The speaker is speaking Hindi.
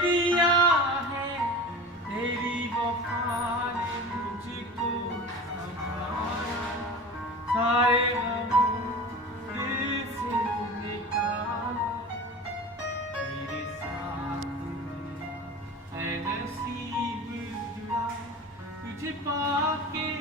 दिया है तेरी वफा ने मुझको संभाला, सारे गम दिल से निकाला, तेरे साथ मेरा है नसीब जुड़ा, तुझे पाके